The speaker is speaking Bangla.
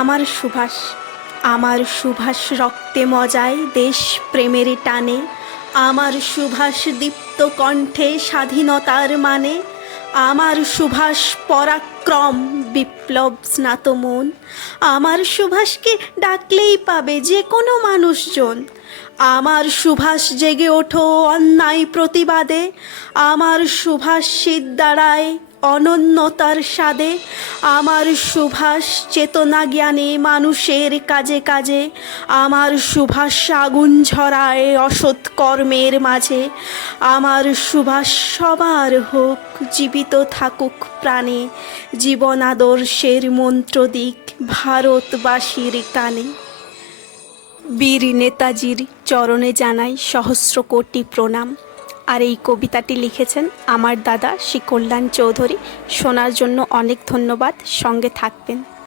আমার সুভাষ, আমার সুভাষ রক্তে মজায় দেশ প্রেমের টানে, আমার সুভাষ দীপ্ত কণ্ঠে স্বাধীনতার মানে, আমার সুভাষ পরাক্রম বিপ্লব স্নাত মন, আমার সুভাষকে ডাকলেই পাবে যে কোনো মানুষজন। আমার সুভাষ জেগে ওঠো অন্যায় প্রতিবাদে, আমার সুভাষ শীত দাঁড়ায় অনন্যতার স্বাদে, আমার সুভাষ চেতনা জ্ঞানে মানুষের কাজে কাজে, আমার সুভাষ আগুন ঝরায় অসৎ কর্মের মাঝে, আমার সুভাষ সবার হোক জীবিত থাকুক প্রাণে, জীবন আদর্শের মন্ত্র দিক ভারতবাসীর কানে। বীর নেতাজির চরণে জানাই সহস্র কোটি প্রণাম। আর এই কবিতাটি লিখেছেন আমার দাদা শ্রী কল্যাণ চৌধুরী। শোনার জন্য অনেক ধন্যবাদ, সঙ্গে থাকবেন।